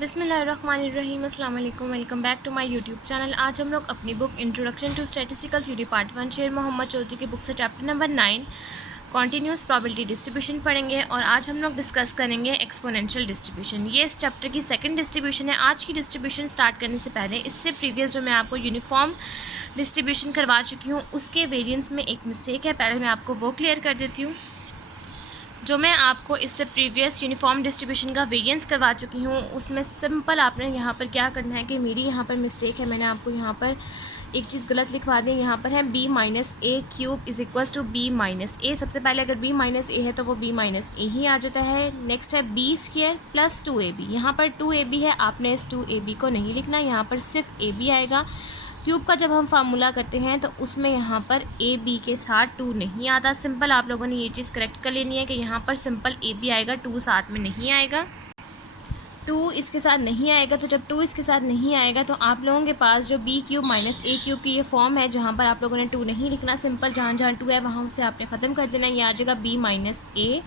बिस्मिल्लाहिर्रहमानिर्रहीम अस्सलाम वालेकुम। Welcome back to my YouTube channel. आज हम लोग अपनी book introduction to statistical theory part 1 Sher Mohammad Chaudhry की बुक से chapter number 9 continuous probability distribution पढ़ेंगे और आज हम लोग डिस्कस करेंगे एक्सपोनेंशियल डिस्ट्रीब्यूशन। ये इस चैप्टर की सेकंड डिस्ट्रीब्यूशन है। आज की डिस्ट्रीब्यूशन स्टार्ट करने से पहले इससे प्रीवियस जो मैं आपको यूनिफॉर्म डिस्ट्रीब्यूशन करवा चुकी हूँ उसके वेरिएंस में एक मिस्टेक है। पहले मैं आपको वो क्लियर कर देती हूँ। जो मैं आपको इससे प्रीवियस यूनिफॉर्म डिस्ट्रीब्यूशन का वेरिएंस करवा चुकी हूँ उसमें सिंपल आपने यहाँ पर क्या करना है कि मेरी यहाँ पर मिस्टेक है, मैंने आपको यहाँ पर एक चीज़ गलत लिखवा दी। यहाँ पर है b minus A cube is equals to b minus A. सबसे पहले अगर b माइनस ए है तो वो b माइनस ए ही आ जाता है। नेक्स्ट है बी स्क्वायर प्लस 2ab। यहाँ पर 2ab है, आपने इस 2ab को नहीं लिखना, यहाँ पर सिर्फ ab आएगा। क्यूब का जब हम फार्मूला करते हैं तो उसमें यहाँ पर ए बी के साथ 2 नहीं आता। सिंपल आप लोगों ने ये चीज़ करेक्ट कर लेनी है कि यहाँ पर सिंपल ए बी आएगा, 2 साथ में नहीं आएगा, 2 इसके साथ नहीं आएगा। तो जब 2 इसके साथ नहीं आएगा तो आप लोगों के पास जो B cube minus A cube की ये फॉर्म है जहाँ पर आप लोगों ने 2 नहीं लिखना, सिंपल जहाँ जहाँ 2 है वहाँ से आपने ख़त्म कर देना। ये आ जाएगा b minus a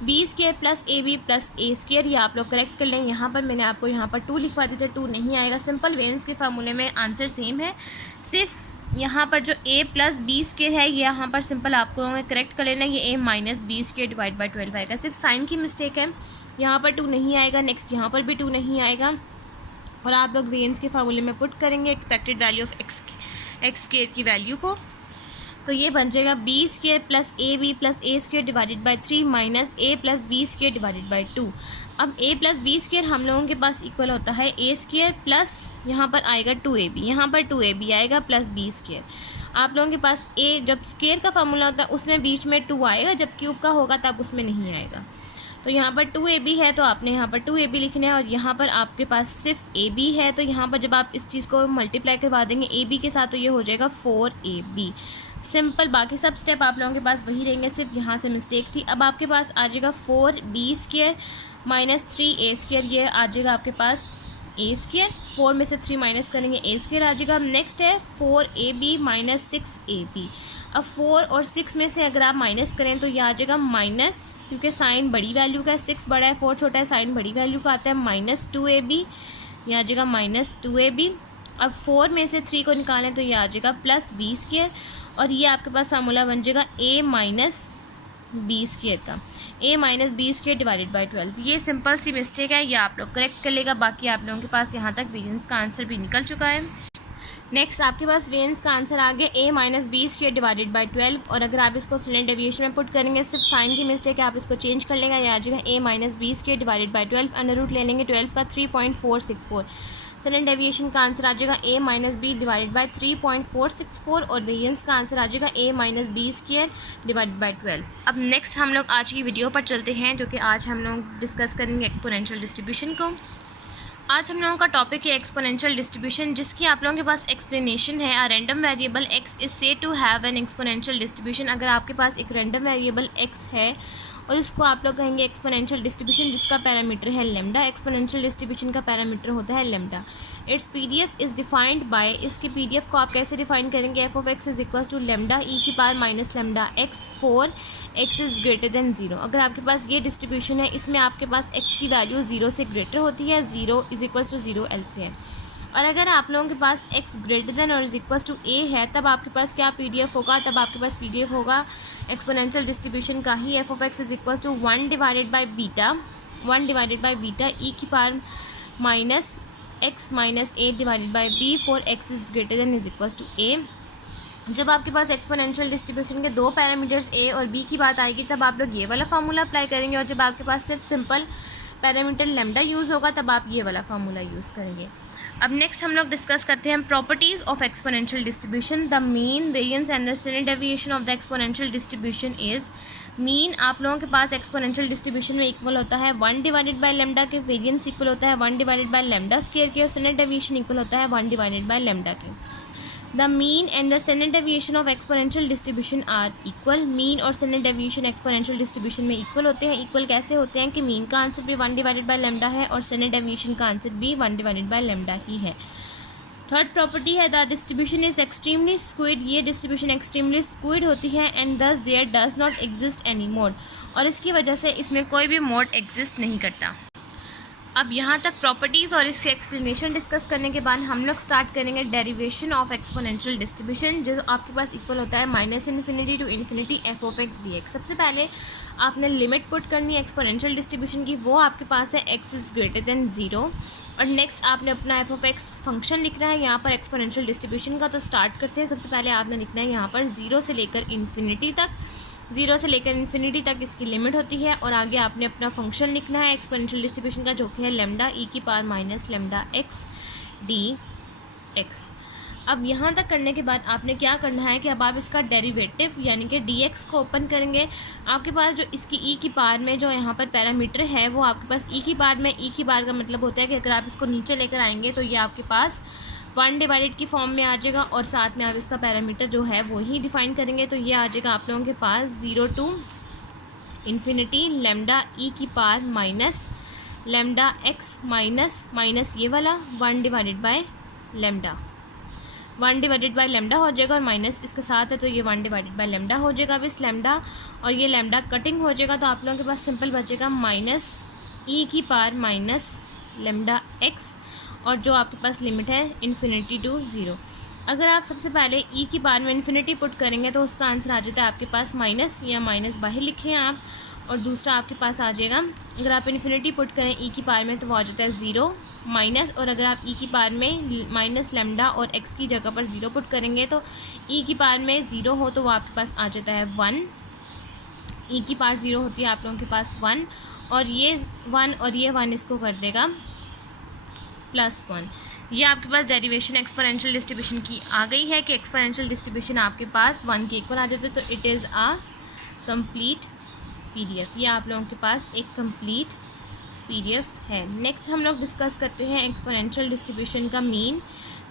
b square plus a b plus a square. ये आप लोग करेक्ट कर लें। यहाँ पर मैंने आपको यहाँ पर 2 लिखवा दी थी, 2 नहीं आएगा। सिंपल वेरिएंस के फार्मूले में आंसर सेम है, सिर्फ यहाँ पर जो a प्लस बी स्क्वायर है ये यहाँ पर सिंपल आपको करेक्ट कर लेना, ये a minus b square divide by 12 आएगा। सिर्फ साइन की मिस्टेक है, यहाँ पर 2 नहीं आएगा। नेक्स्ट यहाँ पर भी 2 नहीं आएगा और आप लोग वेरिएंस के फार्मूले में पुट करेंगे expected value of x square की वैल्यू को, तो ये बन जाएगा b square plus a b plus a square divided by 3 minus a plus b square divided by 2। अब a प्लस बी स्क्वायर हम लोगों के पास इक्वल होता है a स्क्वायर प्लस यहाँ पर आएगा 2ab, यहाँ पर 2ab आएगा प्लस बी स्क्वायर। आप लोगों के पास a जब स्क्वायर का फार्मूला होता है उसमें बीच में 2 आएगा, जब क्यूब का होगा तब उसमें नहीं आएगा। तो यहाँ पर 2ab है तो आपने यहाँ पर 2ab लिखना है और यहाँ पर आपके पास सिर्फ ab है। तो यहाँ पर जब आप इस चीज़ को मल्टीप्लाई करवा देंगे ab के साथ तो ये हो जाएगा 4ab। सिंपल बाकी सब स्टेप आप लोगों के पास वही रहेंगे, सिर्फ यहाँ से मिस्टेक थी। अब आपके पास आ जाएगा 4b square minus 3a square, ये आ जाएगा आपके पास a स्क्वायर। 4 में से 3 माइनस करेंगे a स्क्वायर आ जाएगा। नेक्स्ट है 4ab माइनस 6ab। अब 4 और 6 में से अगर आप माइनस करें तो ये आ जाएगा माइनस, क्योंकि साइन बड़ी वैल्यू का है, 6 बड़ा है 4 छोटा है, साइन बड़ी वैल्यू का आता है माइनस 2ab, ये आ जाएगा माइनस 2ab। अब 4 में से 3 को निकालें तो ये आ जाएगा प्लस b स्क्वायर और ये आपके पास फार्मूला बन जाएगा a माइनस बी स्क्वायर का, a minus b square divided by 12। ये सिंपल सी मिस्टेक है, ये आप लोग करेक्ट कर लेगा। बाकी आप लोगों के पास यहाँ तक वेरिएंस का आंसर भी निकल चुका है। नेक्स्ट आपके पास वेरिएंस का आंसर आ गया a minus b square divided by 12 और अगर आप इसको स्टैंडर्ड डेविएशन में पुट करेंगे, सिर्फ साइन की मिस्टेक है, आप इसको चेंज कर लेंगे, ये आ जाएगा a minus b square divided by 12। Under root ले लेंगे 12 का 3.464, स्टैंडर्ड डेविएशन का आंसर आ जाएगा a minus b divided by 3.464 और वेरिएंस का आंसर आ जाएगा a minus b square divided by 12। अब नेक्स्ट हम लोग आज की वीडियो पर चलते हैं, जो कि आज हम लोग डिस्कस करेंगे एक्सपोनेंशियल डिस्ट्रीब्यूशन को। आज हम लोगों का टॉपिक है एक्सपोनेंशियल डिस्ट्रीब्यूशन, जिसकी आप लोगों के पास एक्सप्लेनेशन है। A random variable x is said to have an exponential distribution. अगर आपके पास एक रैंडम वेरिएबल x है और इसको आप लोग कहेंगे एक्सपोनेंशियल डिस्ट्रीब्यूशन, जिसका पैरामीटर है लेमडा। एक्सपोनेंशियल डिस्ट्रीब्यूशन का पैरामीटर होता है lambda. Its PDF is defined by, इसकी पीडीएफ को आप कैसे डिफाइन करेंगे, F of x is equal to lambda ई की power minus lambda X for X is greater than 0। अगर आपके पास ये डिस्ट्रीब्यूशन है, इसमें आपके पास एक्स की वैल्यू 0 से ग्रेटर होती है, 0 इज इक्वल टू 0 एल्स है। और अगर आप लोगों के पास x ग्रेटर देन और इज इक्वल टू a है, तब आपके पास क्या पीडीएफ होगा, तब आपके पास पीडीएफ होगा एक्सपोनेंशियल डिस्ट्रीब्यूशन का ही, F of x is equal to 1 divided by beta, 1 divided by beta ई की power minus x minus A divided by B for X is greater than is equal to a। जब आपके पास exponential distribution के 2 parameters a और b की बात आएगी, तब आप लोग ये वाला फार्मूला अप्लाई करेंगे और जब आपके पास सिर्फ सिंपल पैरामीटर लेमडा यूज़ होगा तब आप ये वाला फार्मूला यूज़ करेंगे। अब नेक्स्ट हम लोग डिस्कस करते हैं properties of exponential distribution. The mean, variance and the standard deviation of the exponential distribution is. Mean आप लोगों के पास एक्सपोनेंशियल डिस्ट्रीब्यूशन में इक्वल होता है 1 डिवाइडेड बाय लेमडा के, वेरिएंस इक्वल होता है 1 डिवाइडेड बाय लेमडा स्क्वायर के और स्टैंडर्ड डेविएशन इक्वल होता है 1 डिवाइडेड बाय लेमडा के। The mean and the standard deviation of exponential distribution are equal. Mean और स्टैंडर्ड डेविएशन एक्सपोनेंशियल डिस्ट्रीब्यूशन में इक्वल होते हैं। इक्वल कैसे होते हैं कि मीन का आंसर भी 1 डिवाइडेड बाय लेमडा है और स्टैंडर्ड डेविएशन का आंसर भी 1 डिवाइडेड बाय लेमडा ही है। थर्ड प्रॉपर्टी है the distribution is extremely squared. ये डिस्ट्रीब्यूशन एक्सट्रीमली स्क्वायर्ड होती है and thus there does not exist any mode, और इसकी वजह से इसमें कोई भी मोड एग्जिस्ट नहीं करता। अब यहाँ तक प्रॉपर्टीज़ और इसके एक्सप्लेनेशन डिस्कस करने के बाद हम लोग स्टार्ट करेंगे डेरिवेशन ऑफ एक्सपोनेंशियल डिस्ट्रीब्यूशन, जो आपके पास इक्वल होता है -∞ to infinity f of x dx। सबसे पहले आपने लिमिट पुट करनी है एक्सपोनेंशियल डिस्ट्रीब्यूशन की, वो आपके पास है x इज़ ग्रेटर देन 0। और नेक्स्ट आपने अपना f ऑफ x फंक्शन लिखना है यहाँ पर एक्सपोनेंशियल डिस्ट्रीब्यूशन का। तो स्टार्ट करते हैं। सबसे पहले आपने लिखना है यहाँ पर 0 से लेकर इन्फिनिटी तक, 0 से लेकर इन्फिनिटी तक इसकी लिमिट होती है। और आगे आपने अपना फंक्शन लिखना है एक्सपोनेंशियल डिस्ट्रीब्यूशन का, जो कि है लैम्डा e की power minus lambda x dx। अब यहाँ तक करने के बाद आपने क्या करना है कि अब आप इसका डेरिवेटिव यानी कि dx को ओपन करेंगे। आपके पास जो इसकी e की पावर में जो यहाँ पर पैरामीटर है वो आपके पास e की पावर में, e की पावर का मतलब होता है कि अगर आप इसको नीचे लेकर आएंगे तो ये आपके पास 1 डिवाइडेड की फॉर्म में आ जाएगा, और साथ में आप इसका पैरामीटर जो है वो ही डिफाइन करेंगे। तो ये आ जाएगा आप लोगों के पास 0 टू इन्फिनिटी लैम्डा e की power minus lambda x minus ये वाला 1 divided by lambda, 1 divided by lambda हो जाएगा, और माइनस इसके साथ है तो ये 1 डिवाइडेड बाय लैम्डा हो जाएगा। अब इस लैम्डा और ये लैम्डा कटिंग हो जाएगा, तो आप लोगों के पास सिंपल बचेगा माइनस e की पावर माइनस लैम्डा x, और जो आपके पास लिमिट है इन्फिनिटी टू 0। अगर आप सबसे पहले e की पावर में इन्फिनिटी पुट करेंगे तो उसका आंसर आ जाता है आपके पास माइनस, या माइनस बाहर लिखें आप, और दूसरा आपके पास आ जाएगा अगर आप इन्फिनिटी पुट करें e की पावर में तो वो आ जाता है 0 माइनस, और अगर आप e की पावर में माइनस लैम्डा और x की जगह पर 0 पुट करेंगे तो e की पावर में 0 हो तो वो आपके पास आ जाता है 1, e की पावर 0 होती है आप लोगों के पास 1, और ये 1 और ये 1 इसको कर देगा +1। ये आपके पास डेरिवेशन एक्सपोनेंशियल डिस्ट्रीब्यूशन की आ गई है कि एक्सपोनेंशियल डिस्ट्रीब्यूशन आपके पास 1 के इक्वल आ जाता है। तो it is a complete PDF। ये आप लोगों के पास एक कंप्लीट PDF है। नेक्स्ट हम लोग डिस्कस करते हैं एक्सपोनेंशियल डिस्ट्रीब्यूशन का मीन,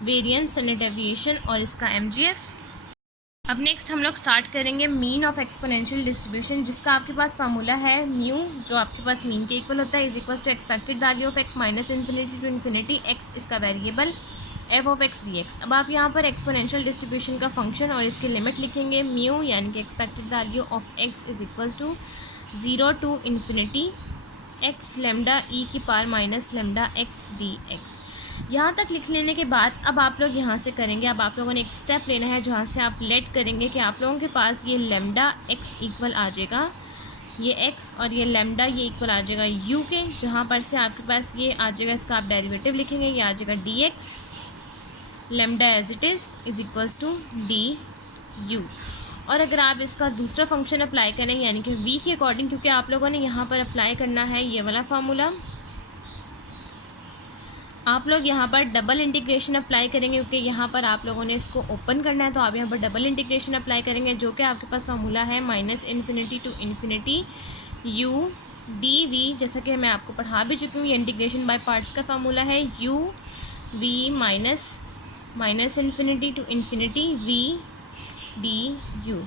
वेरिएंस, स्टैंडर्ड डेविएशन और इसका MGF। अब नेक्स्ट हम लोग स्टार्ट करेंगे मीन ऑफ एक्सपोनेंशियल डिस्ट्रीब्यूशन, जिसका आपके पास फार्मूला है म्यू, जो आपके पास मीन के इक्वल होता है, is equal to expected value of x minus infinity to infinity x, इसका variable f of x dx। अब आप यहाँ पर एक्सपोनेंशियल डिस्ट्रीब्यूशन का फंक्शन और इसकी लिमिट लिखेंगे। म्यू यानी कि expected value of x is equal to 0 to infinity x lambda e की power minus lambda x dx। यहाँ तक लिख लेने के बाद अब आप लोग यहाँ से करेंगे, अब आप लोगों ने एक स्टेप लेना है जहाँ से आप लेट करेंगे कि आप लोगों के पास ये लैम्डा x इक्वल आ जाएगा, ये x और ये लैम्डा ये इक्वल आ जाएगा u के, जहाँ पर से आपके पास ये आ जाएगा, इसका आप डेरिवेटिव लिखेंगे, ये आ जाएगा dx lambda as it is equals to du। और अगर आप इसका दूसरा फंक्शन अप्लाई करें यानी कि v के अकॉर्डिंग, क्योंकि आप लोगों ने यहाँ पर अप्लाई करना है ये वाला फार्मूला, आप लोग यहाँ पर डबल इंटीग्रेशन अप्लाई करेंगे, क्योंकि यहाँ पर आप लोगों ने इसको ओपन करना है तो आप यहाँ पर डबल इंटीग्रेशन अप्लाई करेंगे, जो कि आपके पास फार्मूला है minus infinity to infinity u dv। जैसा कि मैं आपको पढ़ा भी चुकी हूँ, ये इंटीग्रेशन बाय पार्ट्स का फार्मूला है u v minus infinity to infinity v du।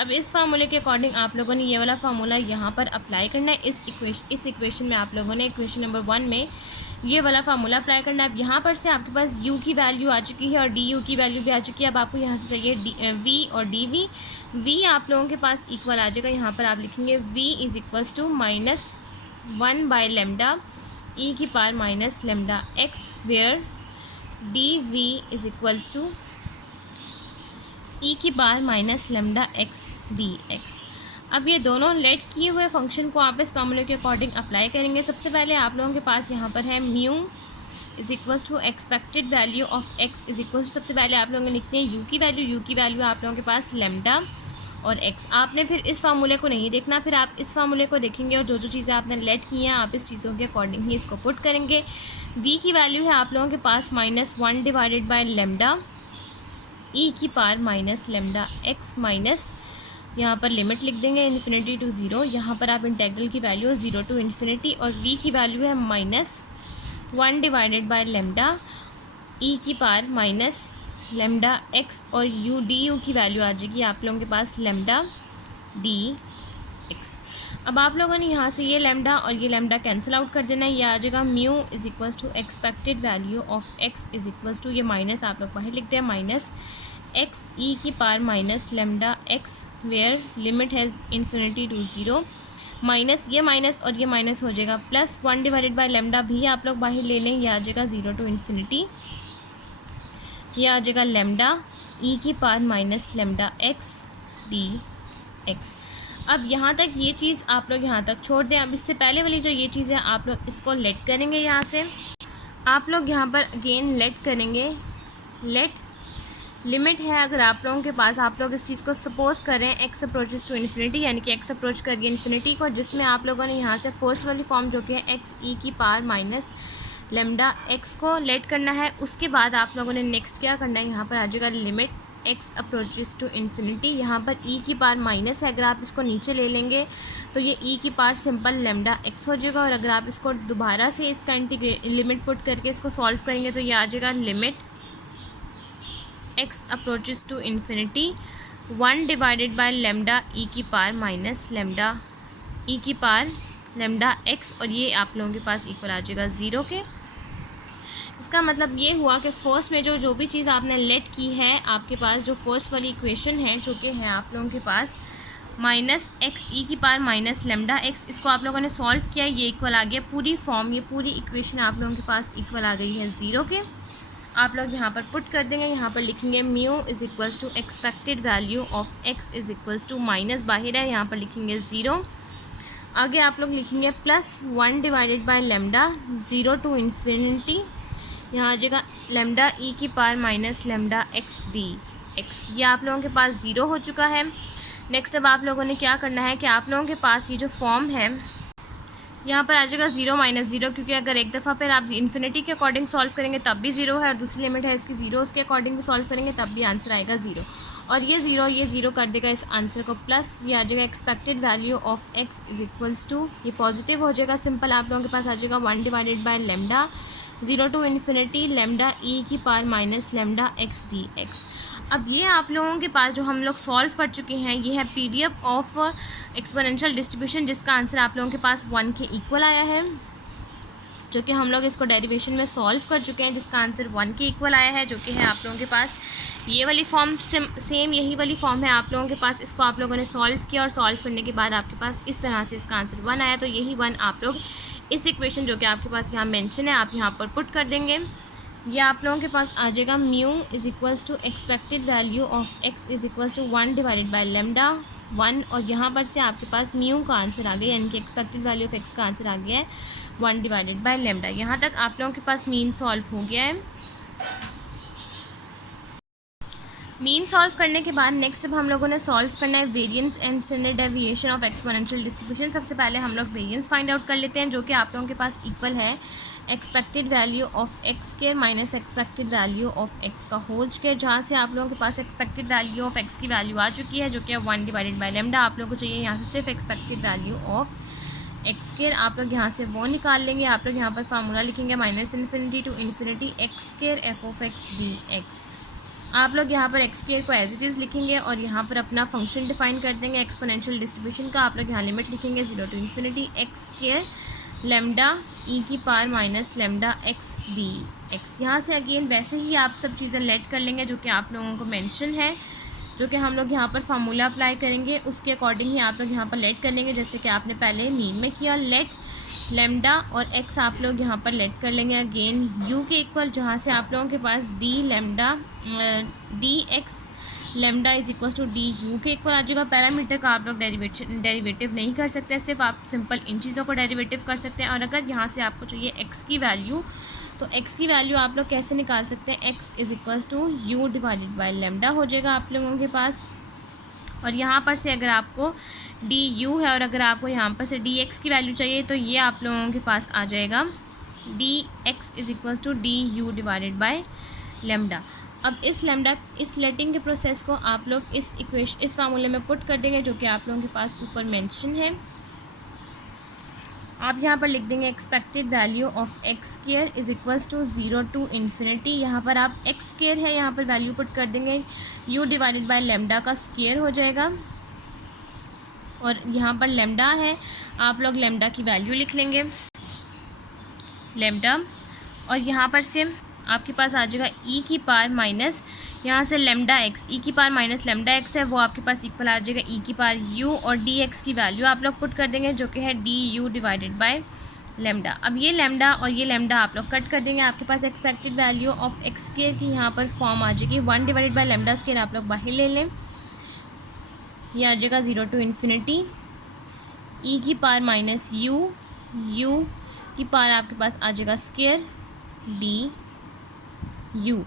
अब इस फार्मूले के अकॉर्डिंग आप लोगों ने ये वाला फार्मूला यहाँ पर अप्लाई करना है। इस इक्वेशन में आप लोगों ने इक्वेशन नंबर 1 में ये वाला फार्मूला अप्लाई करना है। अब यहाँ पर से आपके पास u की वैल्यू आ चुकी है और du की वैल्यू भी आ चुकी है। अब आपको यहाँ से चाहिए v और dv। v आप लोगों के पास इक्वल आ जाएगा, यहाँ पर आप लिखेंगे v is equals to -1 by lambda e की power minus lambda x, where dv is equals to e की power minus lambda x dx। अब ये दोनों लेट किए हुए फंक्शन को आप इस फार्मूले के अकॉर्डिंग अप्लाई करेंगे। सबसे पहले आप लोगों के पास यहाँ पर है mu is equals to expected value of x is equals to, सबसे पहले आप लोगों ने लिखनी है u की वैल्यू आप लोगों के पास लैम्डा और x। आपने फिर इस फार्मूले को नहीं देखना, फिर आप इस फार्मूले को देखेंगे और जो जो चीज़ें आपने लेट की हैं आप इस चीज़ों के अकॉर्डिंग ही इसको पुट करेंगे। v की वैल्यू है आप लोगों के पास -1 डिवाइडेड बाय लैम्डा e की power minus lambda x minus, यहाँ पर लिमिट लिख देंगे इन्फिनिटी टू 0। यहाँ पर आप इंटेग्रल की वैल्यू 0 टू इन्फिनिटी और v की वैल्यू है -1 डिवाइडेड बाय लैम्डा e की पावर माइनस लैम्डा x, और du की वैल्यू आ जाएगी आप लोगों के पास लैम्डा dx। अब आप लोगों ने यहाँ से ये लैम्डा और ये लैम्डा कैंसिल आउट कर देना है, ये आ जाएगा mu is equals to expected value of x is equals to, ये माइनस आप लोग बाहर लिखते हैं, माइनस x e की power minus lambda x, where limit है इन्फिनिटी टू 0। माइनस और ये माइनस हो जाएगा, प्लस 1 डिवाइडेड बाय लेमडा भी आप लोग बाहर ले लें, ये आ जाएगा 0 टू इन्फिनिटी, ये आ जाएगा लेमडा ई की power minus lambda x D X. अब यहाँ तक ये चीज़ आप लोग यहाँ तक छोड़ दें। अब इससे पहले वाली जो ये चीज़ है आप लोग इसको लेट करेंगे, यहाँ से आप लोग यहाँ पर अगेन लेट करेंगे। लेट लिमिट है अगर आप लोगों के पास, आप लोग इस चीज़ को सपोज करें एक्स अप्रोचेस टू इन्फिनिटी, यानी कि एक्स अप्रोच कर गया इन्फिनिटी को, जिसमें आप लोगों ने यहाँ से फर्स्ट वाली फॉर्म जो कि है एक्स ई की पावर माइनस लेमडा एक्स को लेट करना है। उसके बाद आप लोगों ने नेक्स्ट क्या करना है, यहाँ पर आ जाएगा limit x approaches to infinity, यहाँ पर ई की पावर माइनस है, अगर आप इसको नीचे ले लेंगे तो ये ई की पावर सिंपल लेमडा एक्स हो जाएगा। और अगर आप इसको दोबारा से इसका लिमिट पुट करके इसको सॉल्व करेंगे तो ये आ जाएगा limit x approaches to infinity 1 divided by lambda ई की पावर माइनस लेमडा ई की पावर लेमडा एक्स, और ये आप लोगों के पास इक्वल आ जाएगा 0 के। इसका मतलब ये हुआ कि फर्स्ट में जो भी चीज़ आपने लेट की है, आपके पास जो फर्स्ट वाली इक्वेशन है जो कि है आप लोगों के पास माइनस एक्स ई की पावर माइनस लेमडा एक्स, इसको आप लोगों ने सॉल्व किया, ये इक्वल आ गया पूरी फॉर्म, ये पूरी इक्वेशन आप लोगों के पास इक्वल आ गई है 0 के। आप लोग यहाँ पर पुट कर देंगे, यहाँ पर लिखेंगे mu is equals to expected value of x is equals to minus बाहर है, यहाँ पर लिखेंगे 0, आगे आप लोग लिखेंगे plus 1 divided by lambda 0 to infinity, यहाँ आ जाएगा लेमडा ई की power minus lambda x D x, ये आप लोगों के पास 0 हो चुका है। नेक्स्ट अब आप लोगों ने क्या करना है कि आप लोगों के पास ये जो फॉर्म है यहाँ पर आ जाएगा 0 माइनस 0, क्योंकि अगर एक दफ़ा फिर आप इन्फिनिटी के अकॉर्डिंग सॉल्व करेंगे तब भी 0 है, और दूसरी लिमिट है इसकी 0, उसके अकॉर्डिंग भी सॉल्व करेंगे तब भी आंसर आएगा 0, और ये 0 कर देगा इस आंसर को, प्लस ये आ जाएगा expected value of x is equals to, ये पॉजिटिव हो जाएगा सिंपल, आप लोगों के पास आ जाएगा 1 divided by lambda 0 to infinity lambda ई की power minus lambda x D X. अब ये आप लोगों के पास जो हम लोग सॉल्व कर चुके हैं, ये है PDF ऑफ एक्सपोनेंशियल डिस्ट्रीब्यूशन, जिसका आंसर आप लोगों के पास 1 के इक्वल आया है, जो कि हम लोग इसको डेरिवेशन में सॉल्व कर चुके हैं, जिसका आंसर 1 के इक्वल आया है, जो कि है आप लोगों के पास ये वाली फॉर्म, सेम यही वाली फॉर्म है आप लोगों के पास। इसको आप लोगों ने सॉल्व किया और सॉल्व करने के बाद आपके पास इस तरह से इसका आंसर 1 आया, तो यही 1 आप लोग इस इक्वेशन जो कि आपके पास यहाँ मेंशन है आप यहाँ पर पुट कर देंगे। ये आप लोगों के पास आ जाएगा mu is equals to expected value of x is equals to 1 divided by lambda 1, और यहाँ पर से आपके पास म्यू का आंसर आ गया, यानी कि एक्सपेक्टेड वैल्यू ऑफ एक्स का आंसर आ गया है 1 डिवाइडेड बाय लेमडा। यहाँ तक आप लोगों के पास मीन सॉल्व हो गया है। मीन सॉल्व करने के बाद नेक्स्ट अब हम लोगों ने सॉल्व करना है variance and standard deviation of exponential distribution. सबसे पहले हम लोग वेरिएंस फाइंड आउट कर लेते हैं, जो कि आप लोगों के पास इक्वल है expected value of x square minus expected value of x का होल स्क्वायर, जहाँ से आप लोगों के पास एक्सपेक्टेड वैल्यू ऑफ एक्स की वैल्यू आ चुकी है, जो कि 1 डिवाइडेड बाय लेमडा। आप लोगों को चाहिए यहाँ से सिर्फ expected value of x square, आप लोग यहाँ से वो निकाल लेंगे। आप लोग यहाँ पर फार्मूला लिखेंगे minus infinity to infinity x square f of x D x. आप लोग यहाँ पर एक्स स्क्वायर को एज इट इज़ लिखेंगे और यहाँ पर अपना फंक्शन डिफाइन कर देंगे एक्सपोनेंशियल डिस्ट्रीब्यूशन का। आप लोग यहाँ लिमिट लिखेंगे 0 to infinity x square lambda ई की power minus lambda x D X. यहाँ से अगेन वैसे ही आप सब चीज़ें लेट कर लेंगे जो कि आप लोगों को मेंशन है, जो कि हम लोग यहाँ पर फार्मूला अप्लाई करेंगे उसके अकॉर्डिंग ही आप लोग यहाँ पर लेट कर लेंगे, जैसे कि आपने पहले मीन में किया। लेट लेमडा और एक्स आप लोग यहाँ पर लेट कर लेंगे अगेन यू के इक्वल, जहाँ से आप लोगों के पास D lambda D X lambda is equal to D U के इक्वल आ जाएगा। पैरामीटर का आप लोग डेरिवेटिव नहीं कर सकते, सिर्फ आप सिंपल इन चीज़ों को डेरिवेटिव कर सकते हैं। और अगर यहाँ से आपको चाहिए एक्स की वैल्यू, तो एक्स की वैल्यू आप लोग कैसे निकाल सकते हैं, x is equal to u divided by lambda हो जाएगा आप लोगों के पास। और यहाँ पर से अगर आपको डी यू है और अगर आपको यहाँ पर से डी एक्स की वैल्यू चाहिए, तो ये आप लोगों के पास आ जाएगा d x is equal to D u divided by lambda. अब इस लेटिंग के प्रोसेस को आप लोग इस फार्मूले में पुट कर देंगे, जो कि आप लोगों के पास ऊपर मेंशन है। आप यहाँ पर लिख देंगे expected value of x square is equals to 0 to infinity. यहाँ पर आप एक्स स्क्वायर है, यहाँ पर वैल्यू पुट कर देंगे यू डिवाइडेड बाय लेमडा का स्क्वायर हो जाएगा। और यहाँ पर लेमडा है, आप लोग लेमडा की वैल्यू लिख लेंगे लेमडा, और यहाँ पर से आपके पास आ जाएगा ई की पावर माइनस यहाँ से लेमडा एक्स, ई की पावर माइनस लेमडा एक्स है वो आपके पास इक्वल आ जाएगा ई की पावर यू, और डी एक्स की वैल्यू आप लोग पुट कर देंगे जो कि है D u divided by lambda. अब ये लेमडा और ये लेमडा आप लोग कट कर देंगे, आपके पास expected value of x square की यहाँ पर फॉर्म आ जाएगी 1 डिवाइडेड बाय लेमडा स्क्वायर, आप लोग बाहर ले लें, ये आ जाएगा 0 टू इन्फिनिटी ई की पावर माइनस यू, यू की पावर आपके पास आ जाएगा स्क्वायर डी यू।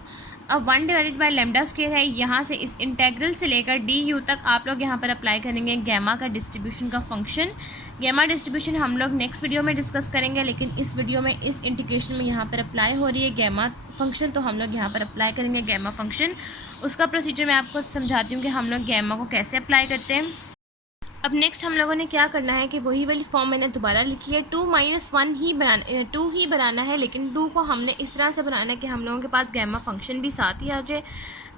अब 1 डिवाइडेड बाय लेमडा स्क्वायर है, यहाँ से इस इंटेग्रल से लेकर डी यू तक आप लोग यहाँ पर अप्लाई करेंगे गैमा का डिस्ट्रीब्यूशन का फंक्शन। गैमा डिस्ट्रीब्यूशन हम लोग नेक्स्ट वीडियो में डिस्कस करेंगे, लेकिन इस वीडियो में इस इंटीग्रेशन में यहाँ पर अप्लाई हो रही है गैमा फंक्शन, तो हम लोग यहाँ पर अप्लाई करेंगे गैमा फंक्शन। उसका प्रोसीजर मैं आपको समझाती हूँ कि हम लोग गैमा को कैसे अप्लाई करते हैं। अब नेक्स्ट हम लोगों ने क्या करना है कि वही वाली फॉर्म मैंने दोबारा लिखी है, 2 - 1 ही बनाना, 2 ही बनाना है, लेकिन 2 को हमने इस तरह से बनाना है कि हम लोगों के पास गैमा फंक्शन भी साथ ही आ जाए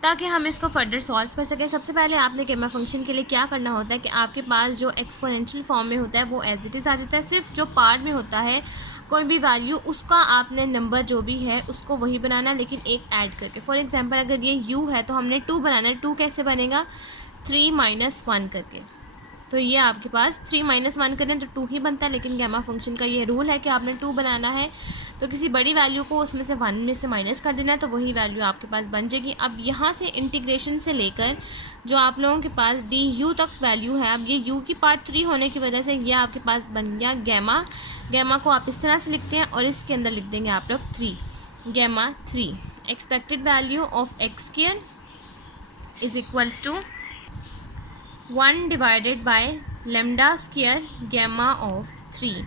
ताकि हम इसको फर्दर सॉल्व कर सकें। सबसे पहले आपने गैमा फंक्शन के लिए क्या करना होता है कि आपके पास जो एक्सपोनेंशियल फॉर्म में होता है वो एज इट इज़ आ जाता है, सिर्फ जो पार्ट में होता है कोई भी वैल्यू उसका आपने नंबर जो भी है उसको वही बनाना, लेकिन एक ऐड करके। फॉर एग्जांपल अगर ये u है तो हमने 2 बनाना है, 2 कैसे बनेगा 3 - 1 करके, तो ये आपके पास 3 - 1 करें तो 2 ही बनता है, लेकिन गैमा फंक्शन का ये रूल है कि आपने 2 बनाना है तो किसी बड़ी वैल्यू को उसमें से 1 में से माइनस कर देना है, तो वही वैल्यू आपके पास बन जाएगी। अब यहाँ से इंटीग्रेशन से लेकर जो आप लोगों के पास डी यू तक वैल्यू है, अब ये यू की पार्ट 3 होने की वजह से ये आपके पास बन गया गैमा। गैमा को आप इस तरह से लिखते हैं और इसके अंदर लिख देंगे आप लोग 3, gamma 3 expected value of x square is equals to 1 divided by lambda square gamma of 3।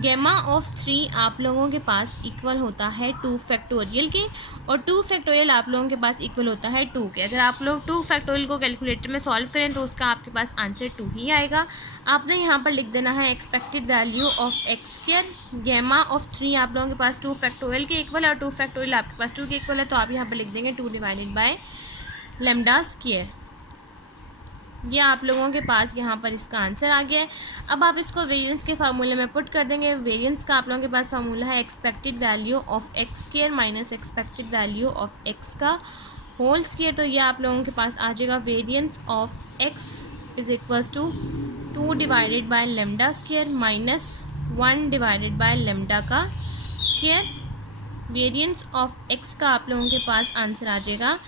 Gamma of 3 आप लोगों के पास इक्वल होता है 2 फैक्टोरियल के, और 2 फैक्टोरियल आप लोगों के पास इक्वल होता है 2 के। अगर आप लोग 2 फैक्टोरियल को कैलकुलेटर में सॉल्व करें तो उसका आपके पास आंसर 2 ही आएगा। आपने यहाँ पर लिख देना है expected value of x square gamma of 3 आप लोगों के पास 2 फैक्टोरियल के इक्वल है और 2 फैक्टोरियल आपके पास 2 के इक्वल है, तो आप यहाँ पर लिख देंगे 2 डिवाइडेड बाय लेमडा स्क्वायर। ये आप लोगों के पास यहाँ पर इसका आंसर आ गया है। अब आप इसको वेरिएंस के फार्मूले में पुट कर देंगे। वेरिएंस का आप लोगों के पास फार्मूला है expected value of x square minus expected value of x का होल स्क्वायर, तो ये आप लोगों के पास आ जाएगा variance of x is equals to 2 divided by lambda square minus 1 divided by lambda का स्क्वायर। वेरिएंस ऑफ एक्स का आप लोगों के पास आंसर आ जाएगा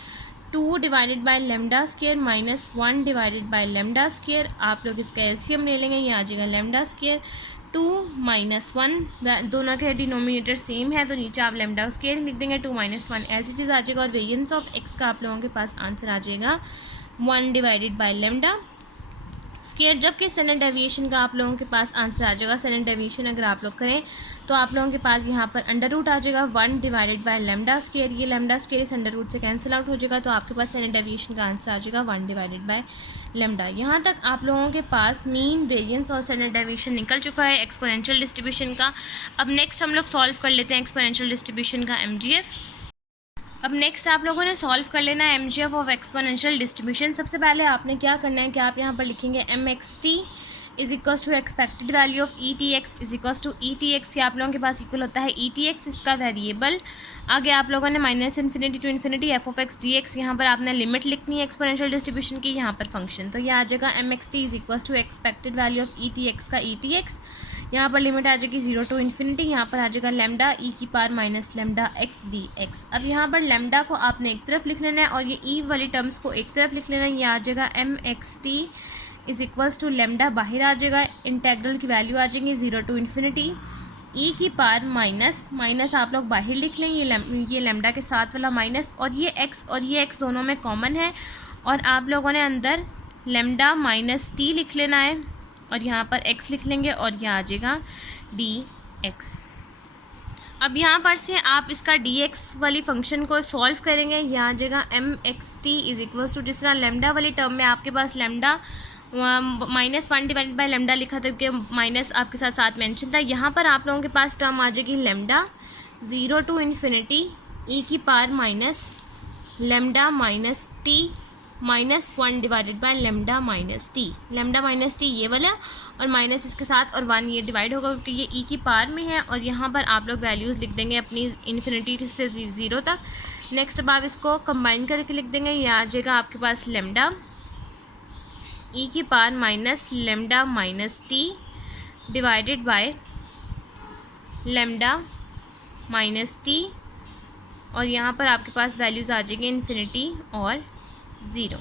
2 divided by lambda square minus 1 divided by lambda square. आप लोग इसका एलसीएम ले लेंगे, ये आ जाएगा लेमडा स्क्वायर 2 - 1, दोनों के डिनोमिनेटर सेम है तो नीचे आप लेमडा स्क्वायर लिख देंगे, 2 - 1 एज इट इज़ आ जाएगा, और वेरिएंस ऑफ एक्स का आप लोगों के पास आंसर आ जाएगा 1 डिवाइडेड बाय लेमडा स्क्वायर। जबकि स्टैंडर्ड डेविएशन का आप लोगों के पास आंसर आ जाएगा, स्टैंडर्ड डेविएशन अगर आप लोग करें तो आप लोगों के पास यहाँ पर अंडर रूट आ जाएगा 1 डिवाइडेड बाय लेमडा स्क्वायर। ये लेमडा स्क्वायर इस अंडर रूट से कैंसिल आउट हो जाएगा, तो आपके पास स्टैंडर्ड डेविएशन का आंसर आ जाएगा 1 डिवाइडेड बाय लेमडा। यहाँ तक आप लोगों के पास मीन, वेरिएंस और स्टैंडर्ड डेविएशन निकल चुका है एक्सपोनेंशियल डिस्ट्रीब्यूशन का। अब नेक्स्ट हम लोग सॉल्व कर लेते हैं एक्सपोनेंशियल डिस्ट्रीब्यूशन का एमजीएफ। अब नेक्स्ट आप लोगों ने सॉल्व कर लेना है एमजीएफ ऑफ एक्सपोनेंशियल डिस्ट्रीब्यूशन। सबसे पहले आपने क्या करना है कि आप यहाँ पर लिखेंगे mxt is equals to expected value of ETX is equals to ETX। ये आप लोगों के पास इक्वल होता है ETX, इसका वेरिएबल। आगे आप लोगों ने -∞ टू इन्फिनिटी f(x) dx, यहाँ पर आपने लिमिट लिखनी है एक्सपोनेंशियल डिस्ट्रीब्यूशन की, यहाँ पर फंक्शन, तो ये आ जाएगा mxt is equals to expected value of ETX का ETX। यहाँ पर लिमिट आ जाएगी 0 टू इन्फिनिटी, यहाँ पर आ जाएगा लेमडा ई की power minus lambda x dx। अब यहाँ पर लेमडा को आपने एक तरफ लिख लेना है और ये ई वाली टर्म्स को एक तरफ लिख लेना है, ये आ जाएगा mxt is equals to lambda बाहर आ जाएगा, इंटेग्रल की वैल्यू आ जाएंगी 0 टू इन्फिनिटी ई की पावर माइनस आप लोग बाहर लिख लें, ये लेमडा के साथ वाला माइनस, और ये एक्स दोनों में कॉमन है, और आप लोगों ने अंदर लेमडा माइनस टी लिख लेना है और यहाँ पर एक्स लिख लेंगे और यह आ जाएगा dx। अब यहाँ पर से आप इसका dx वाली फंक्शन को सॉल्व करेंगे, यहाँ आ जाएगा mxt इज इक्वल्स टू, जिस तरह लेमडा वाली टर्म में आपके पास लेमडा -1 डिवाइडेड बाय लेमडा लिखा था क्योंकि माइनस आपके साथ साथ मेंशन था, यहाँ पर आप लोगों के पास टर्म आ जाएगी लेमडा 0 टू इन्फिनिटी ई की power minus lambda minus T -1 divided by lambda minus T. Lambda minus t ये वाला और माइनस इसके साथ और 1 ये डिवाइड होगा क्योंकि ये ई की पावर में है। और यहाँ पर आप लोग वैल्यूज़ लिख देंगे अपनी इन्फिनिटी से 0 तक। नेक्स्ट अब आप इसको कंबाइन करके लिख देंगे, ये आ जाएगा आपके पास लेमडा ई की power minus lambda minus T divided by lambda minus t, और यहाँ पर आपके पास वैल्यूज़ आ जाएंगी इन्फिनिटी और 0।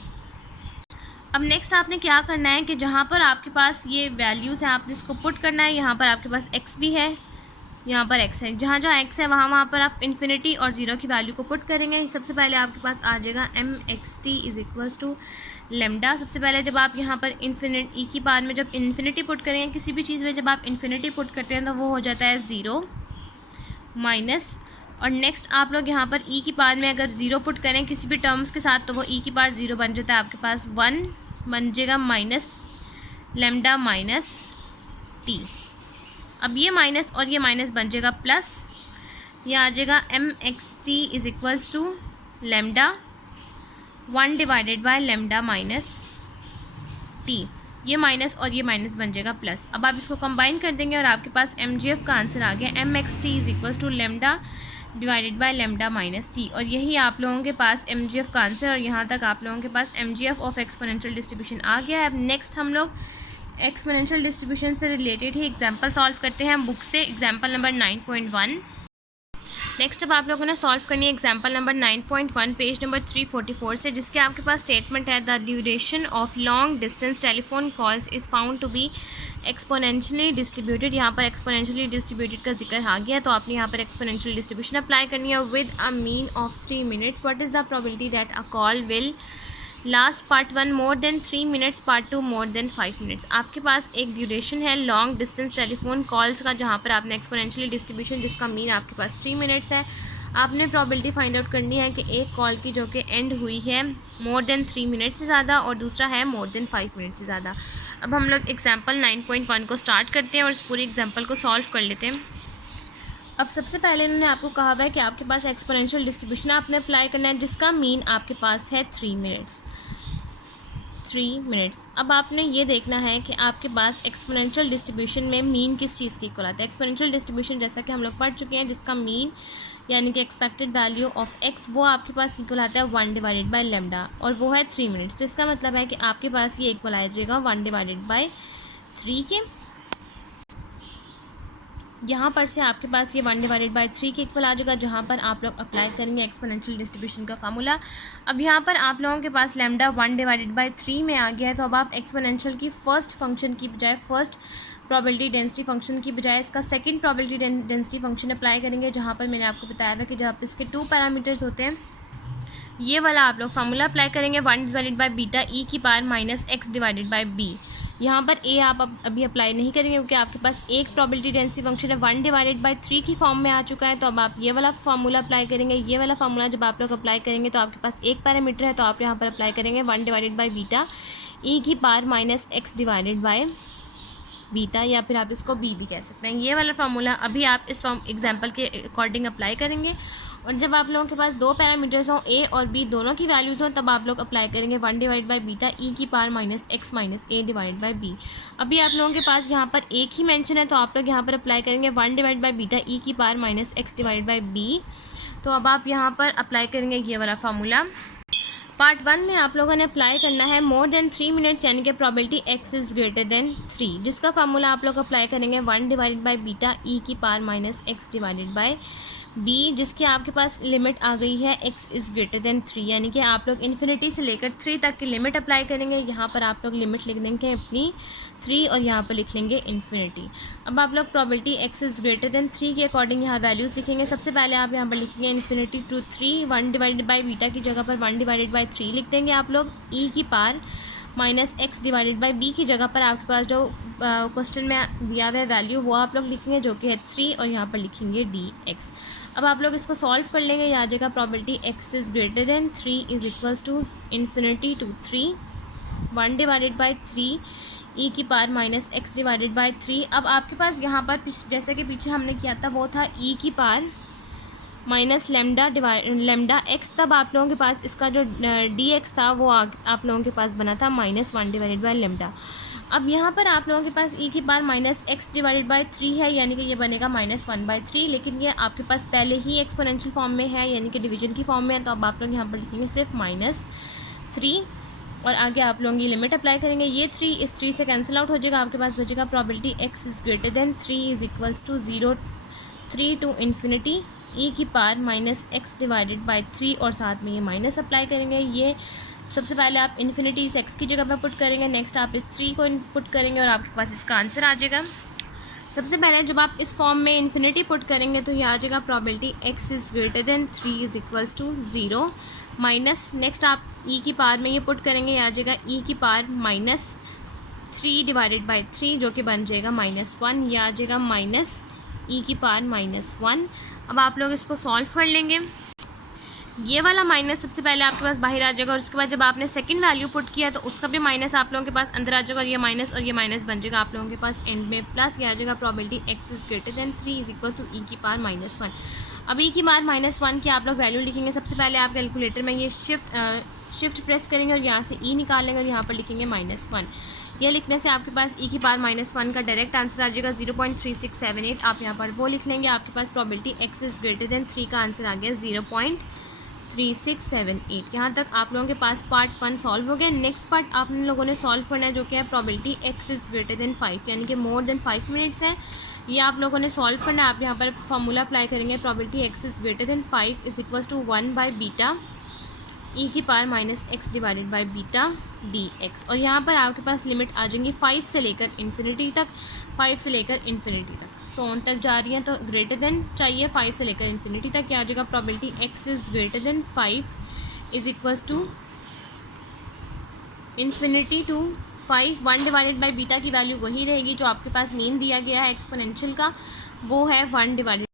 अब नेक्स्ट आपने क्या करना है कि जहाँ पर आपके पास ये वैल्यूज़ हैं आपने इसको पुट करना है। यहाँ पर आपके पास x भी है, यहाँ पर x है, जहाँ जहाँ x है वहाँ पर आप इन्फिनिटी और 0 की वैल्यू को पुट करेंगे। सबसे पहले आपके पास आ जाएगा mxt is equals to lambda. सबसे पहले जब आप यहाँ पर ई की पावर में जब इन्फिनिटी पुट करेंगे, किसी भी चीज़ में जब आप इन्फिनिटी पुट करते हैं तो वो हो जाता है 0 माइनस, और नेक्स्ट आप लोग यहाँ पर ई की पावर में अगर 0 पुट करें किसी भी टर्म्स के साथ तो वो ई की पावर 0 बन जाता है, आपके पास 1 बन जाएगा माइनस लेमडा माइनस टी। अब ये माइनस और ये माइनस बन जाएगा प्लस, ये आ जाएगा mxt is equals to lambda 1 divided by lambda minus t. ये माइनस और ये माइनस बन जाएगा प्लस। अब आप इसको कंबाइन कर देंगे और आपके पास mgf का आंसर आ गया mxt is equals to lambda divided by lambda minus t. और यही आप लोगों के पास mgf का आंसर, और यहाँ तक आप लोगों के पास mgf ऑफ एक्सपोनेंशियल डिस्ट्रीब्यूशन आ गया है। अब नेक्स्ट हम लोग एक्सपोनेंशियल डिस्ट्रीब्यूशन से रिलेटेड ही एग्जांपल सॉल्व करते हैं बुक से, एग्जांपल नंबर 9.1। नेक्स्ट अब आप लोगों ने सॉल्व करनी है एग्जांपल नंबर 9.1 पेज नंबर 344 से, जिसके आपके पास स्टेटमेंट है the duration of long distance telephone calls is found to be exponentially distributed. यहाँ पर एक्सपोनेंशियली डिस्ट्रीब्यूटेड का जिक्र आ गया, तो आपने यहाँ पर एक्सपोनेंशियल डिस्ट्रीब्यूशन अप्लाई करनी है with a mean of 3 minutes. What is the probability that a call will last part 1 more than 3 minutes, part 2 more than 5 minutes. आपके पास एक ड्यूरेशन है लॉन्ग डिस्टेंस टेलीफोन कॉल्स का, जहाँ पर आपने एक्सपोनेंशियली डिस्ट्रीब्यूशन जिसका मीन आपके पास 3 मिनट्स है। आपने प्रोबेबिलिटी फाइंड आउट करनी है कि एक कॉल की जो कि एंड हुई है मोर देन 3 मिनट से ज़्यादा और दूसरा है मोर देन 5 मिनट से ज़्यादा। अब हम लोग एग्जाम्पल 9.1 को स्टार्ट करते हैं और इस पूरे एग्जाम्पल को सॉल्व कर लेते हैं। अब सबसे पहले इन्होंने आपको कहा हुआ है कि आपके पास एक्सपोनेंशियल डिस्ट्रीब्यूशन आपने अप्लाई करना है जिसका मीन आपके पास है 3 मिनट्स। अब आपने ये देखना है कि आपके पास एक्सपोनेंशियल डिस्ट्रीब्यूशन में मीन किस चीज़ के इक्वल आता है। एक्सपोनेंशियल डिस्ट्रीब्यूशन जैसा कि हम लोग पढ़ चुके हैं, जिसका मीन यानी कि एक्सपेक्टेड वैल्यू ऑफ x वो आपके पास इक्वल आता है 1 डिवाइडेड बाय लेमडा, और वो है 3 मिनट्स। तो इसका मतलब है कि आपके पास ये इक्वल आ जाएगा 1 डिवाइडेड बाय 3 के। यहाँ पर से आपके पास ये 1 डिवाइडेड बाय 3 के इक्वल आ जाएगा, जहाँ पर आप लोग अप्लाई करेंगे एक्सपोनेंशियल डिस्ट्रीब्यूशन का फार्मूला। अब यहाँ पर आप लोगों के पास लेमडा 1 डिवाइडेड बाय 3 में आ गया है, तो अब आप एक्सपोनेंशियल की फर्स्ट फंक्शन की बजाय फर्स्ट प्रोबेबिलिटी डेंसिटी फंक्शन की बजाय इसका second probability density function apply करेंगे, जहाँ पर मैंने आपको बताया था कि जहाँ पर इसके 2 पैरामीटर्स होते हैं, ये वाला आप लोग फार्मूला अप्लाई करेंगे 1 डिवाइडेड बाय बीटा ई की power minus x divided by b. यहाँ पर ए आप अभी अप्लाई नहीं करेंगे क्योंकि आपके पास एक प्रोबेबिलिटी डेंसिटी फंक्शन है 1 डिवाइडेड बाय 3 की फॉर्म में आ चुका है। तो अब आप ये वाला फार्मूला अप्लाई करेंगे। ये वाला फार्मूला जब आप लोग अप्लाई करेंगे तो आपके पास एक पैरामीटर है, तो आप यहाँ पर अप्लाई करेंगे 1 डिवाइडेड बाय बीटा ई की power minus x divided by beta, या फिर आप इसको बी भी कह सकते हैं। ये वाला फार्मूला अभी आप इस एग्जाम्पल के अकॉर्डिंग अप्लाई करेंगे, और जब आप लोगों के पास 2 पैरामीटर्स हों ए और बी दोनों की वैल्यूज़ हों तब आप लोग अप्लाई करेंगे 1 डिवाइड बाय बीटा ई की power minus x minus a divide by b. अभी आप लोगों के पास यहाँ पर एक ही मेंशन है, तो आप लोग यहाँ पर अप्लाई करेंगे 1 डिवाइड बाय बीटा ई की power minus x divide by b. तो अब आप यहाँ पर अप्लाई करेंगे ये वाला फार्मूला। पार्ट 1 में आप लोगों ने अप्लाई करना है मोर देन 3 मिनट्स यानी कि probability x is greater than 3, जिसका फार्मूला आप लोग अप्लाई करेंगे 1 डिवाइडेड बाय बीटा ई की power minus x divided by b, जिसकी आपके पास लिमिट आ गई है x इज़ ग्रेटर देन 3, यानी कि आप लोग इन्फिनिटी से लेकर 3 तक की लिमिट अप्लाई करेंगे। यहाँ पर आप लोग लिमिट लिख देंगे अपनी 3 और यहाँ पर लिख लेंगे इन्फिनिटी। अब आप लोग probability x is greater than 3 के अकॉर्डिंग यहाँ वैल्यूज़ लिखेंगे। सबसे पहले आप यहाँ पर लिखेंगे infinity to 3, 1 divided by beta की जगह पर 1 डिवाइडेड बाय 3 लिख देंगे आप लोग। ई की power minus x divided by b की जगह पर आपके पास जो क्वेश्चन में दिया हुआ है वैल्यू वो आप लोग लिखेंगे जो कि है 3, और यहाँ पर लिखेंगे डी एक्स। अब आप लोग इसको सॉल्व कर लेंगे, आ जाएगा probability x is greater than 3 is equals to infinity to 3, 1 divided by 3 e की power minus x divided by 3। अब आपके पास यहाँ पर जैसे कि पीछे हमने किया था वो था ई की पावर माइनस लेमडा एक्स, तब आप लोगों के पास इसका जो डी एक्स था वो आप लोगों के पास बना था -1 डिवाइडेड बाय लेमडा। अब यहाँ पर आप लोगों के पास ई की पावर -x डिवाइडेड बाय 3 है, यानी कि ये बनेगा -1/3, लेकिन ये आपके पास पहले ही एक्सपोनेंशियल फॉर्म में है, यानी कि डिवीजन की फॉर्म में है, तो अब आप लोग यहाँ पर लिखेंगे सिर्फ -3 और आगे आप लोग ये लिमिट अप्लाई करेंगे। ये 3 इस 3 से कैंसिल आउट हो जाएगा, आपके पास बचेगा probability x is greater than 3 is equals to 0 3 to infinity E की पावर -x डिवाइडेड बाय 3 और साथ में ये माइनस अप्लाई करेंगे। ये सबसे पहले आप इन्फिनिटी इस x की जगह पर पुट करेंगे, नेक्स्ट आप इस 3 को पुट करेंगे और आपके पास इसका आंसर आ जाएगा। सबसे पहले जब आप इस फॉर्म में इन्फिनिटी पुट करेंगे तो ये आ जाएगा probability x is greater than 3 is equals to 0 minus, next आप ई की पावर में ये पुट करेंगे, ये आ जाएगा ई की पावर -3 डिवाइडेड बाई 3 जो कि बन जाएगा -1, यह आ जाएगा माइनस ई की पावर -1। अब आप लोग इसको सॉल्व कर लेंगे। ये वाला माइनस सबसे पहले आपके पास बाहर आ जाएगा और उसके बाद जब आपने सेकंड वैल्यू पुट किया तो उसका भी माइनस आप लोगों के पास अंदर आ जाएगा और ये माइनस बन जाएगा आप लोगों के पास एंड में प्लस, ये आ जाएगा probability x is greater than 3 is equal to E की पावर -1। अब ई की पावर -1 की आप लोग वैल्यू लिखेंगे। सबसे पहले आप कैलकुलेटर में ये शिफ्ट प्रेस करेंगे और यहाँ से ई निकाल लेंगे और यहाँ पर लिखेंगे -1। यह लिखने से आपके पास ई की पावर -1 का डायरेक्ट आंसर आ जाएगा 0.3678। आप यहाँ पर वो लिख लेंगे, आपके पास probability x is greater than 3 का आंसर आ गया 0.3678। यहाँ तक आप लोगों के पास पार्ट 1 सॉल्व हो गया। नेक्स्ट पार्ट आप लोगों ने सॉल्व करना है जो कि है probability x is greater than 5, यानी कि मोर देन 5 मिनट्स है। ये आप लोगों ने सॉल्व करना है। आप यहाँ पर फॉर्मूला अप्लाई करेंगे, probability x is greater than 5 is equal to 1/बीटा ई की power -x divided by beta dx, और यहाँ पर आपके पास लिमिट आ जाएंगी 5 से लेकर इन्फिनिटी तक, 5 से लेकर इन्फिनिटी तक, 100 तक जा रही है तो ग्रेटर देन चाहिए 5 से लेकर इन्फिनिटी तक। क्या आ जाएगा probability x is greater than 5 is equals to infinity to 5। 1 divided by beta की वैल्यू वही रहेगी जो आपके पास मीन दिया गया है एक्सपोनेंशियल का, वो है 1 डिवाइडेड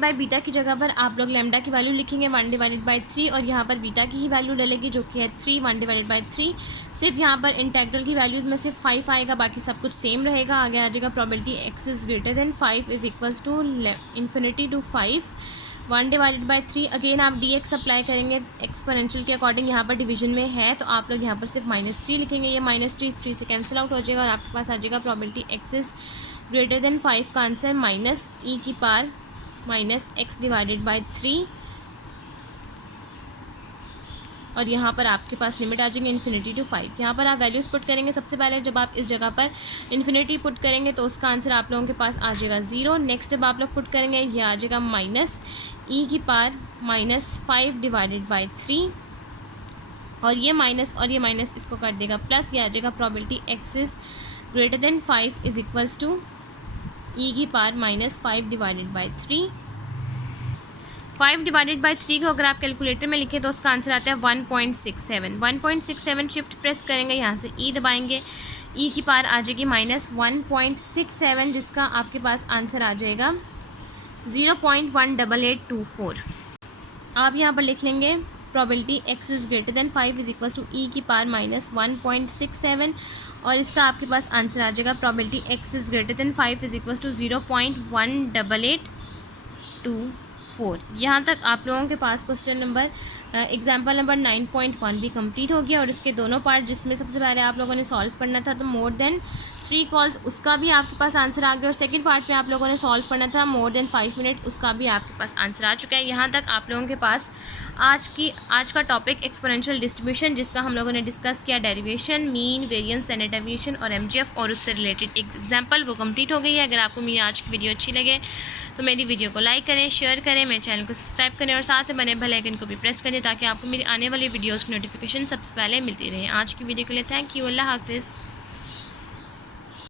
बाई बीटा की जगह पर आप लोग लेमडा की वैल्यू लिखेंगे 1 डिवाइडेड बाई 3 और यहाँ पर बीटा की ही वैल्यू डलेगी जो कि है 3 1 डिवाइडेड बाई 3। सिर्फ यहाँ पर इंटेग्रल की वैल्यूज़ में सिर्फ 5 आएगा, बाकी सब कुछ सेम रहेगा। आगे आ जाएगा probability x is greater than 5 is equals to infinity to 5 1 divided by 3। Again आप dx अप्लाई करेंगे एक्सपोनेंशियल के अकॉर्डिंग, यहाँ पर डिवीजन में है तो आप लोग यहाँ पर सिर्फ -3 लिखेंगे। ये -3 से कैंसिल आउट हो जाएगा और आपके पास आ जाएगा probability x is greater than 5 का आंसर माइनस ई की पावर -x डिवाइडेड बाई 3, और यहाँ पर आपके पास लिमिट आ जाएगी इन्फिनिटी टू 5। यहाँ पर आप वैल्यूज़ पुट करेंगे। सबसे पहले जब आप इस जगह पर इन्फिनिटी पुट करेंगे तो उसका आंसर आप लोगों के पास आ जाएगा 0। नेक्स्ट जब आप लोग पुट करेंगे ये आ जाएगा माइनस ई की पावर -5 डिवाइडेड बाई 3, और ये माइनस इसको कर देगा प्लस, ये आ जाएगा probability x is greater than 5 is equals to E की power -5 divided by 3। 5 divided by 3 को अगर आप कैलकुलेटर में लिखें तो उसका आंसर आता है 1.67। 1.67 शिफ्ट प्रेस करेंगे, यहाँ से ई दबाएंगे, ई की पावर आ जाएगी -1.67 जिसका आपके पास आंसर आ जाएगा 0.18824। आप यहाँ पर लिख लेंगे probability x is greater than 5 is equals to E की पावर -1.67 और इसका आपके पास आंसर आ जाएगा probability x is greater than 5 is equals to 0.18824। यहाँ तक आप लोगों के पास क्वेश्चन नंबर एग्जाम्पल नंबर 9.1 भी कंप्लीट हो गया और इसके दोनों पार्ट जिसमें सबसे पहले आप लोगों ने सॉल्व करना था तो मोर देन 3 कॉल्स उसका भी आपके पास आंसर आ गया, और सेकंड पार्ट में आप लोगों ने सॉल्व करना था मोर देन 5 मिनट, उसका भी आपके पास आंसर आ चुका है। यहाँ तक आप लोगों के पास आज का टॉपिक एक्सपोनेंशियल डिस्ट्रीब्यूशन जिसका हम लोगों ने डिस्कस किया derivation, mean, variance, standard deviation और एमजीएफ और उससे रिलेटेड एग्जाम्पल वो कंप्लीट हो गई है। अगर आपको मेरी आज की वीडियो अच्छी लगे तो मेरी वीडियो को लाइक करें, शेयर करें, मेरे चैनल को सब्सक्राइब करें और साथ में बने बेल आइकन को भी प्रेस करें ताकि आपको मेरी आने वाली वीडियोज़ की नोटिफिकेशन सबसे पहले मिलती रहे। आज की वीडियो के लिए थैंक यू। अल्लाह हाफिज़।